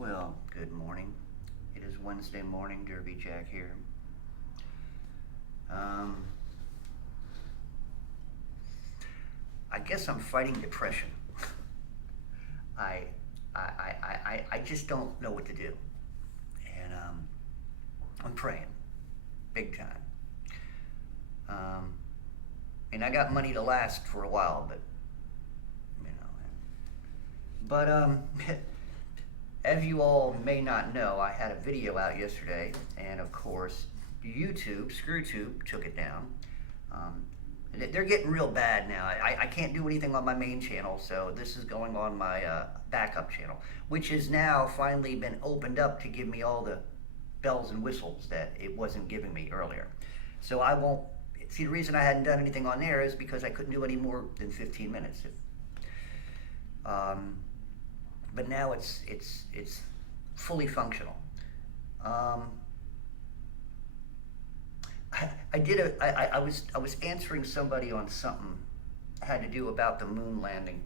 Well, good morning. It is Wednesday morning, Derby Jack here. Um, I guess I'm fighting depression. I, I just don't know what to do, and I'm praying, big time. Um, and I got money to last for a while, but you know, as you all may not know, I had a video out yesterday, and of course, YouTube, ScrewTube, took it down. Um, they're getting real bad now. I can't do anything on my main channel, so this is going on my backup channel, which has now finally been opened up to give me all the bells and whistles that it wasn't giving me earlier. So I won't, see, the reason I hadn't done anything on there is because I couldn't do any more than 15 minutes. But now it's fully functional. I was answering somebody on something had to do about the moon landing,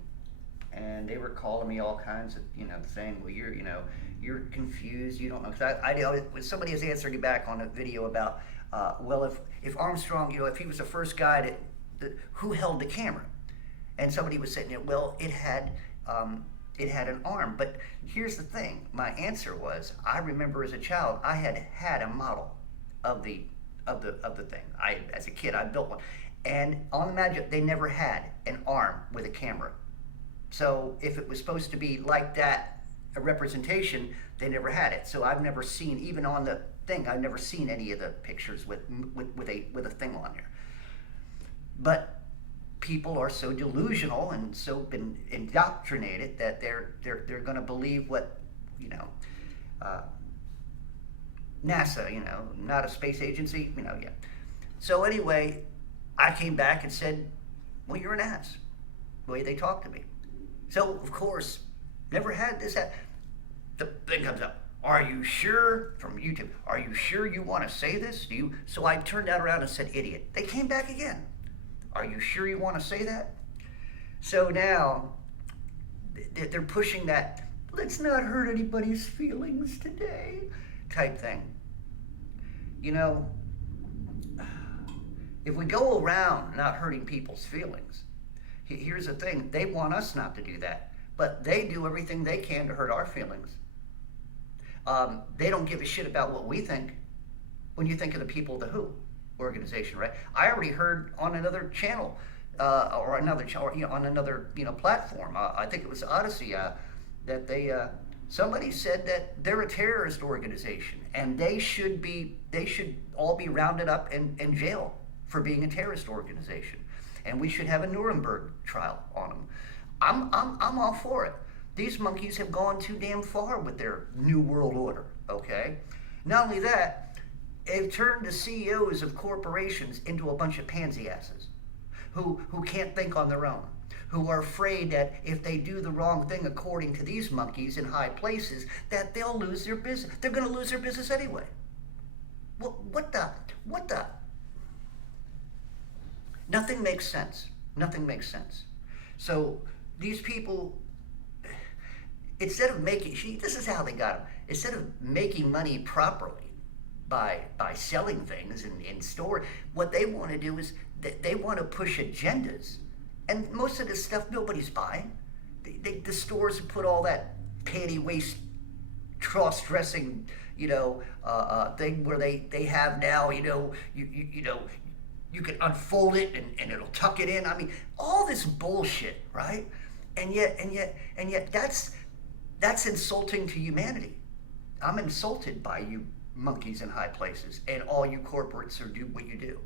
and they were calling me all kinds of, saying, well, you're confused, you don't know. Because somebody has answered me back on a video about, well, if Armstrong, if he was the first guy who held the camera, and somebody was saying, well, it had an arm. But here's the thing. My answer was, I remember as a child, I had a model of the thing. As a kid, I built one. And on the Magic, they never had an arm with a camera. So if it was supposed to be like that, a representation, they never had it. So I've never seen, even on the thing, I've never seen any of the pictures with a thing on there. But people are so delusional and so been indoctrinated that they're going to believe what NASA, not a space agency, yeah. So anyway, I came back and said, well, you're an ass, the way they talk to me. So of course, never had this. The thing comes up. Are you sure, from YouTube, are you sure you want to say this? So I turned that around and said, idiot. They came back again. Are you sure you want to say that? So now they're pushing that, let's not hurt anybody's feelings today type thing. If we go around not hurting people's feelings, here's the thing, they want us not to do that, but they do everything they can to hurt our feelings. They don't give a shit about what we think. When you think of the people of the WHO organization, right? I already heard on another channel, or another on another platform. I think it was Odyssey, that somebody said that they're a terrorist organization and they should all be rounded up in jail for being a terrorist organization, and we should have a Nuremberg trial on them. I'm all for it. These monkeys have gone too damn far with their new world order. Okay, not only that. They've turned the CEOs of corporations into a bunch of pansy asses who can't think on their own, who are afraid that if they do the wrong thing according to these monkeys in high places, that they'll lose their business. They're going to lose their business anyway. What the? Nothing makes sense. Nothing makes sense. So these people, instead of making, this is how they got them. Instead of making money properly, by selling things in store, what they want to do is they want to push agendas, and most of this stuff nobody's buying. The stores put all that panty waist cross-dressing thing where they have now you can unfold it and it'll tuck it in. I mean, all this bullshit, right? And yet that's insulting to humanity. I'm insulted by you monkeys in high places and all you corporates who do what you do.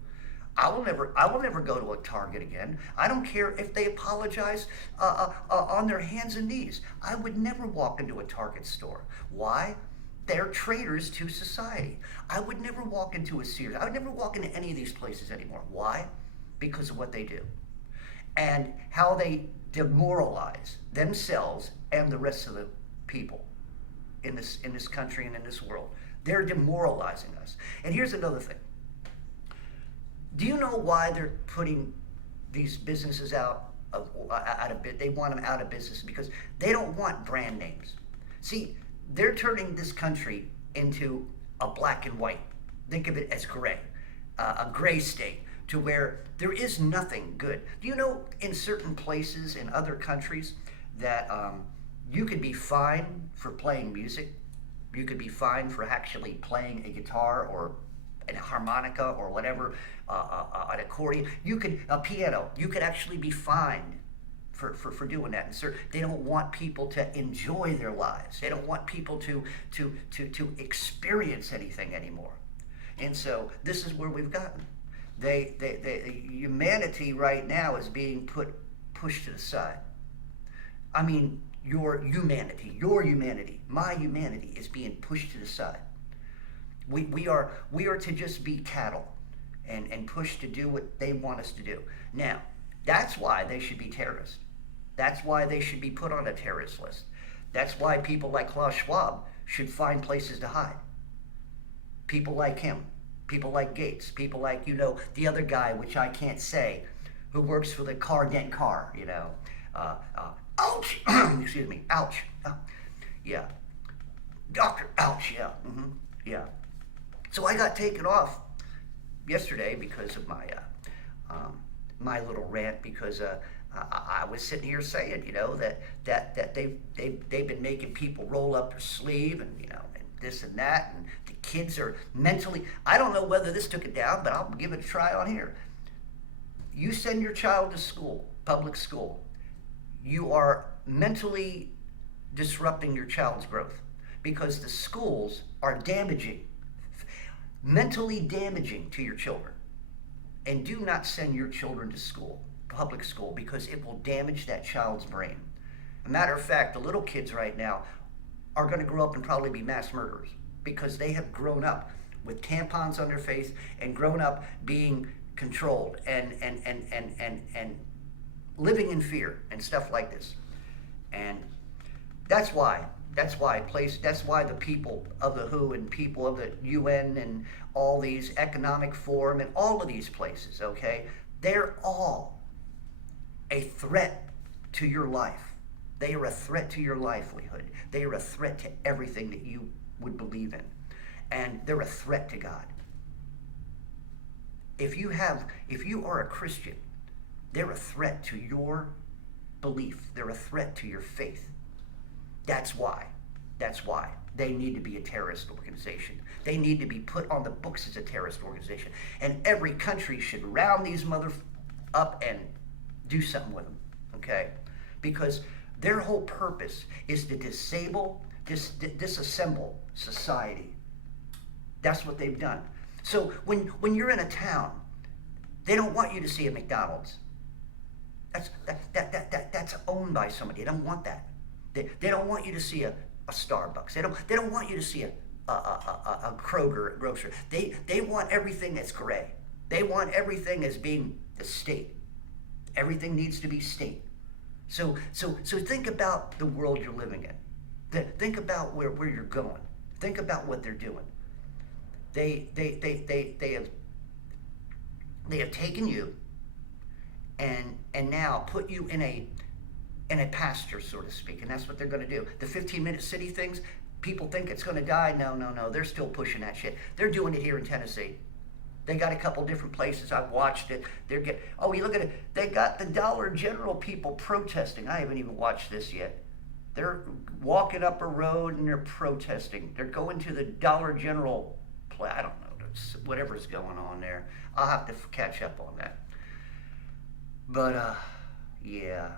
I will never go to a Target again. I don't care if they apologize on their hands and knees. I would never walk into a Target store. Why? They're traitors to society. I would never walk into a Sears. I would never walk into any of these places anymore. Why? Because of what they do and how they demoralize themselves and the rest of the people in this country and in this world. They're demoralizing us. And here's another thing. Do you know why they're putting these businesses out of business? They want them out of business because they don't want brand names. See, They're turning this country into a black and white. Think of it as gray, a gray state, to where there is nothing good. Do you know in certain places in other countries that you could be fined for playing music? You could be fined for actually playing a guitar or a harmonica or whatever, an accordion. A piano. You could actually be fined for doing that. And sir, they don't want people to enjoy their lives. They don't want people to experience anything anymore. And so this is where we've gotten. Humanity right now is being pushed to the side. I mean, your humanity, my humanity is being pushed to the side. We are to just be cattle and pushed to do what they want us to do. Now, that's why they should be terrorists. That's why they should be put on a terrorist list. That's why people like Klaus Schwab should find places to hide. People like him, people like Gates, people like, the other guy, which I can't say, who works for the car, ouch, excuse me, ouch, yeah, Dr. Ouch, yeah, yeah. So I got taken off yesterday because of my my little rant, because I was sitting here saying, that they've been making people roll up their sleeve, and and this and that, and the kids are mentally. I don't know whether this took it down, but I'll give it a try on here. You send your child to school, public school, you are mentally disrupting your child's growth, because the schools are mentally damaging to your children. And do not send your children to school, public school, because it will damage that child's brain. A matter of fact, the little kids right now are going to grow up and probably be mass murderers, because they have grown up with tampons on their face and grown up being controlled and living in fear and stuff like this. And that's why the people of the WHO and people of the UN and all these economic forum and all of these places, okay, they're all a threat to your life. They are a threat to your livelihood. They are a threat to everything that you would believe in. And they're a threat to God. If you are a Christian, they're a threat to your belief. They're a threat to your faith. That's why they need to be a terrorist organization. They need to be put on the books as a terrorist organization. And every country should round these up and do something with them, okay? Because their whole purpose is to disassemble society. That's what they've done. So when you're in a town, they don't want you to see a McDonald's. That's owned by somebody. They don't want that. They don't want you to see a Starbucks. They don't want you to see a Kroger grocery. They want everything that's gray. They want everything as being the state. Everything needs to be state. So think about the world you're living in. Think about where you're going. Think about what they're doing. They have taken you and now put you in a pasture, so to speak, and that's what they're going to do. The 15-minute city things, people think it's going to die. No, they're still pushing that shit. They're doing it here in Tennessee. They got a couple different places. I've watched it. You look at it. They got the Dollar General people protesting. I haven't even watched this yet. They're walking up a road and they're protesting. They're going to the Dollar General I don't know, whatever's going on there. I'll have to catch up on that. But, yeah.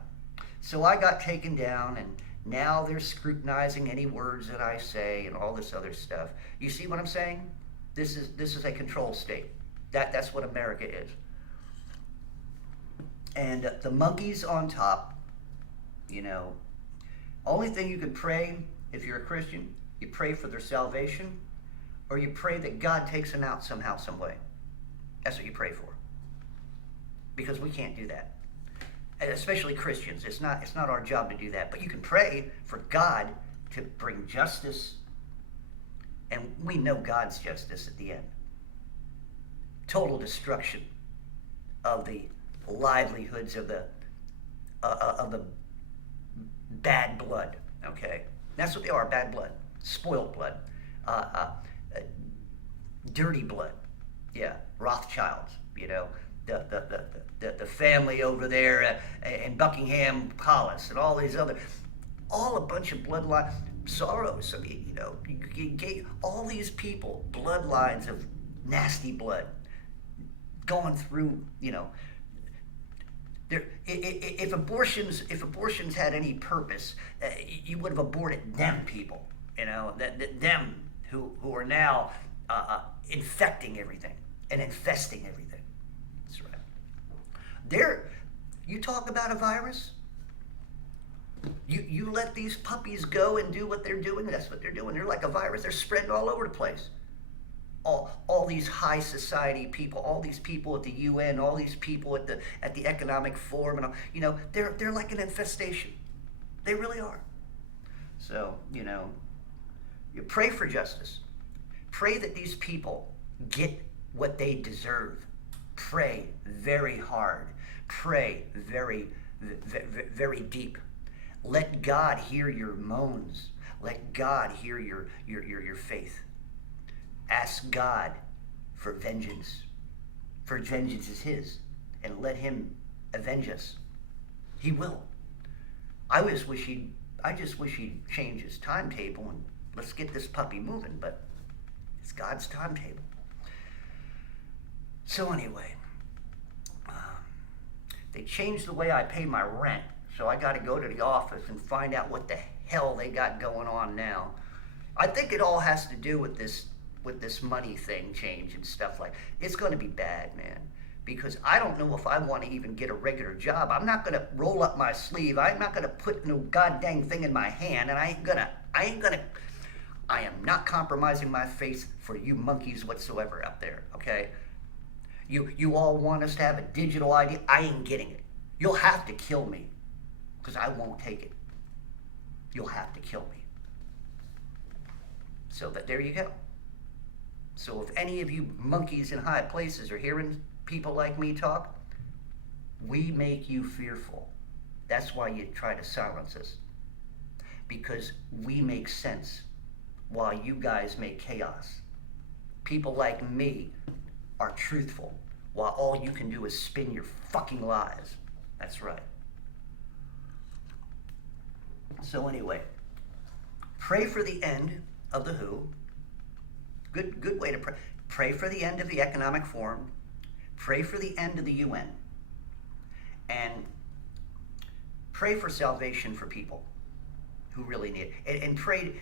So I got taken down, and now they're scrutinizing any words that I say and all this other stuff. You see what I'm saying? This is a control state. That's what America is. And the monkeys on top, only thing you can pray if you're a Christian, you pray for their salvation, or you pray that God takes them out somehow, some way. That's what you pray for. Because we can't do that. And especially Christians. It's not our job to do that. But you can pray for God to bring justice. And we know God's justice at the end. Total destruction of the livelihoods of the bad blood. Okay? That's what they are, bad blood. spoiled blood, uh, uh, uh, dirty blood. Yeah, Rothschilds, you know, the family over there in Buckingham Palace and all these other, all a bunch of bloodline sorrows. I mean, you know, you all these people, bloodlines of nasty blood going through, you know, there, if abortions had any purpose, you would have aborted them people, you know, them who are now infecting everything and infesting everything. That's right. You talk about a virus. You let these puppies go and do what they're doing. That's what they're doing. They're like a virus. They're spreading all over the place. All these high society people, all these people at the UN, all these people at the Economic Forum, and all, you know, they're like an infestation. They really are. So, you know, you pray for justice. Pray that these people get what they deserve. Pray very hard. Pray very, very deep. Let God hear your moans. Let God hear your faith. Ask God for vengeance. For vengeance is his. And let him avenge us. He will. I just wish he'd change his timetable and let's get this puppy moving, but it's God's timetable. So anyway, they changed the way I pay my rent, so I got to go to the office and find out what the hell they got going on now. I think it all has to do with this money thing change and stuff like. It's going to be bad, man, because I don't know if I want to even get a regular job. I'm not going to roll up my sleeve. I'm not going to put no goddamn thing in my hand, and I am not compromising my faith for you monkeys whatsoever out there, okay? You all want us to have a digital ID. I ain't getting it. You'll have to kill me, because I won't take it. You'll have to kill me. So there you go. So if any of you monkeys in high places are hearing people like me talk, we make you fearful. That's why you try to silence us. Because we make sense while you guys make chaos. People like me are truthful while all you can do is spin your fucking lies. That's right. So anyway, pray for the end of the WHO. Good way to pray. Pray for the end of the Economic Forum. Pray for the end of the UN. And pray for salvation for people who really need it. And pray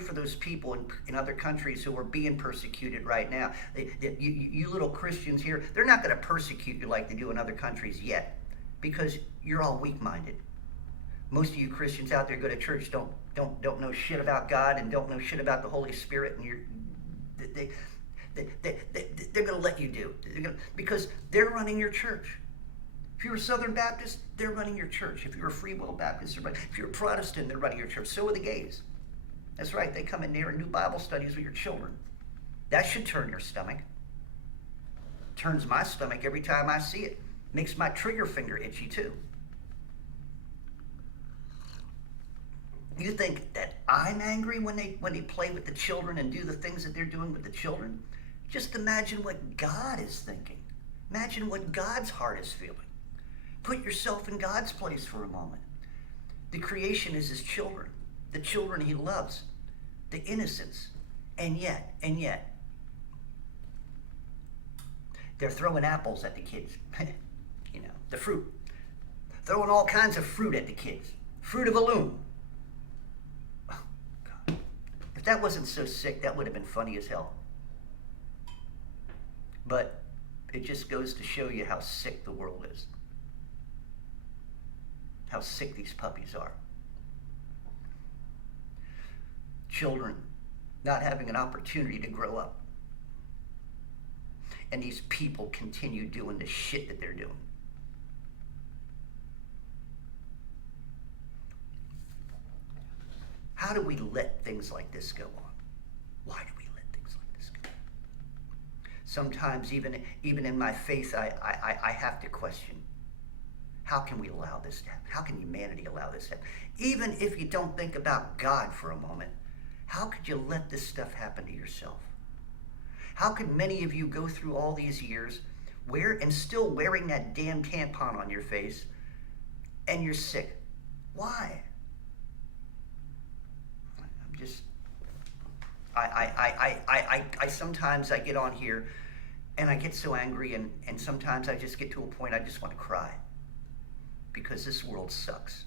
for those people in other countries who are being persecuted right now. You little Christians here, they're not going to persecute you like they do in other countries yet, because you're all weak-minded. Most of you Christians out there go to church don't know shit about God and don't know shit about the Holy Spirit, and they're going to let you do. Because they're running your church. If you're a Southern Baptist, they're running your church. If you're a Free Will Baptist, if you're a Protestant, they're running your church. So are the gays. That's right. They come in there and do Bible studies with your children. That should turn your stomach. Turns my stomach every time I see it. Makes my trigger finger itchy too. You think that I'm angry when they play with the children and do the things that they're doing with the children? Just imagine what God is thinking. Imagine what God's heart is feeling. Put yourself in God's place for a moment. The creation is his children, the children he loves, the innocence. And yet, they're throwing apples at the kids. You know, the fruit. Throwing all kinds of fruit at the kids. Fruit of a loom. Oh, God. If that wasn't so sick, that would have been funny as hell. But it just goes to show you how sick the world is. How sick these puppies are. Children not having an opportunity to grow up. And these people continue doing the shit that they're doing. How do we let things like this go on? Why do we let things like this go on? Sometimes even in my faith, I have to question. How can we allow this to happen? How can humanity allow this to happen? Even if you don't think about God for a moment, How could you let this stuff happen to yourself? How could many of you go through all these years still wearing that damn tampon on your face and you're sick? Why? I'm just, I sometimes I get on here and I get so angry, and sometimes I just get to a point I just want to cry because this world sucks.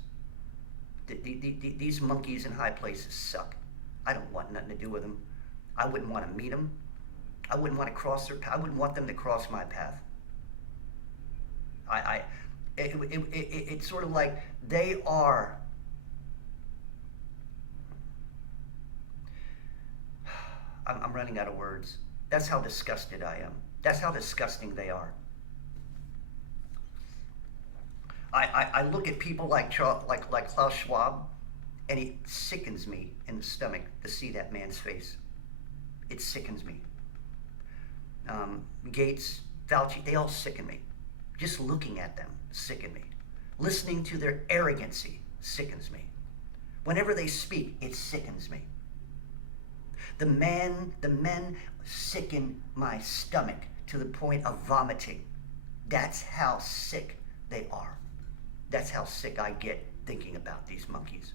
These monkeys in high places suck. I don't want nothing to do with them. I wouldn't want to meet them. I wouldn't want to cross their path. I wouldn't want them to cross my path. It's sort of like they are. I'm running out of words. That's how disgusted I am. That's how disgusting they are. I look at people like Klaus Schwab, and it sickens me in the stomach to see that man's face. It sickens me. Gates, Fauci, they all sicken me. Just looking at them sicken me. Listening to their arrogancy sickens me. Whenever they speak, it sickens me. The men sicken my stomach to the point of vomiting. That's how sick they are. That's how sick I get thinking about these monkeys.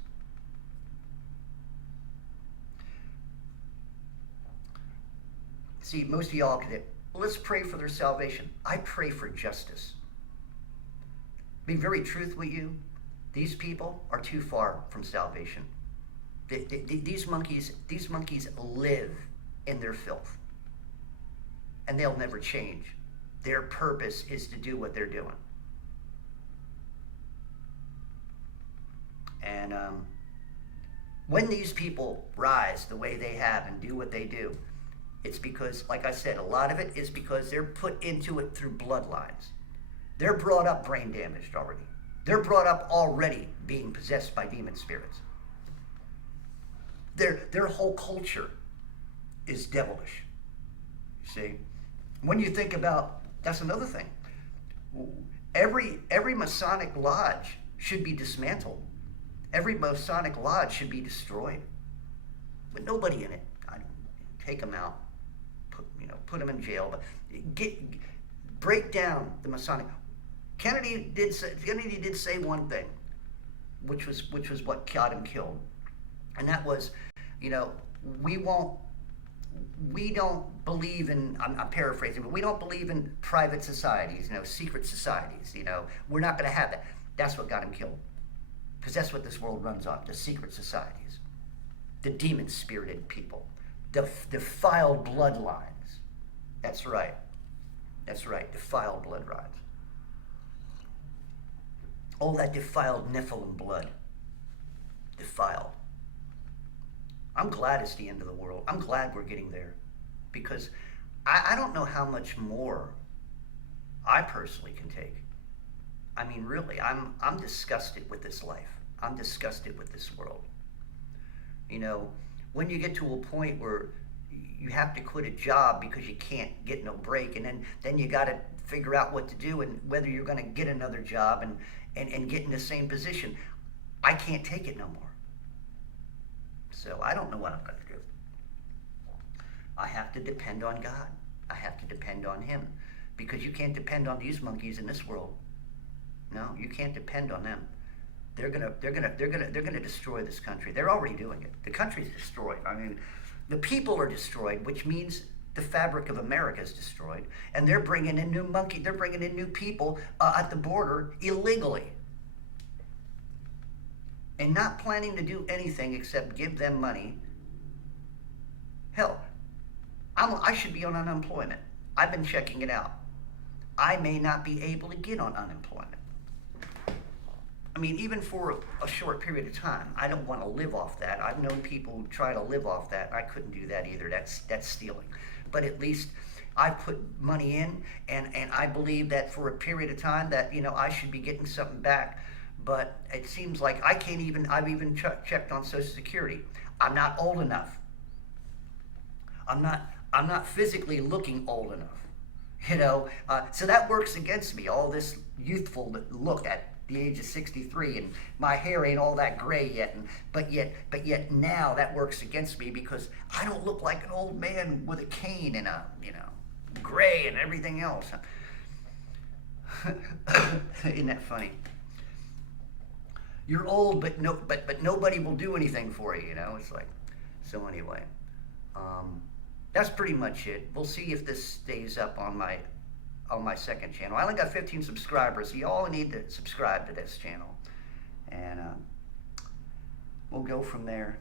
See, most of y'all could, let's pray for their salvation. I pray for justice. Be very truthful with you. These people are too far from salvation. These monkeys live in their filth, and they'll never change. Their purpose is to do what they're doing. And when these people rise the way they have and do what they do, it's because, like I said, a lot of it is because they're put into it through bloodlines. They're brought up brain damaged already. They're brought up already being possessed by demon spirits. Their whole culture is devilish. You see? When you think about, that's another thing. Every Masonic lodge should be dismantled. Every Masonic lodge should be destroyed. With nobody in it. Take them out. Put them in jail. But break down the Masonic. Kennedy did say one thing, which was what got him killed. And that was, we don't believe in, I'm paraphrasing, but we don't believe in private societies, secret societies, we're not going to have that. That's what got him killed. Because that's what this world runs on, the secret societies. The demon-spirited people. The defiled bloodlines. That's right, defiled bloodlines. All that defiled Nephilim blood. Defiled. I'm glad it's the end of the world. I'm glad we're getting there. Because I don't know how much more I personally can take. I mean, really, I'm disgusted with this life. I'm disgusted with this world. When you get to a point where you have to quit a job because you can't get no break, and then you got to figure out what to do and whether you're going to get another job and get in the same position. I can't take it no more. So I don't know what I'm going to do. I have to depend on God. I have to depend on Him, because you can't depend on these monkeys in this world. No, you can't depend on them. They're gonna destroy this country. They're already doing it. The country's destroyed. I mean, the people are destroyed, which means the fabric of America is destroyed. And they're bringing in They're bringing in new people at the border illegally, and not planning to do anything except give them money. Hell, I should be on unemployment. I've been checking it out. I may not be able to get on unemployment. I mean, even for a short period of time. I don't want to live off that. I've known people who try to live off that. I couldn't do that either. That's stealing. But at least I put money in, and I believe that for a period of time that, I should be getting something back. But it seems like I've even checked on Social Security. I'm not old enough. I'm not physically looking old enough. So that works against me. All this youthful look at the age of 63, and my hair ain't all that gray yet, and but yet now that works against me because I don't look like an old man with a cane and a, you know, gray and everything else. Isn't that funny? You're old, but nobody will do anything for you. You know, it's like, so anyway, that's pretty much it. We'll see if this stays up on my second channel. I only got 15 subscribers, so you all need to subscribe to this channel, and we'll go from there.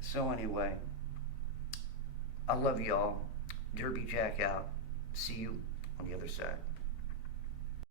So anyway, I love y'all. Derby Jack out. See you on the other side.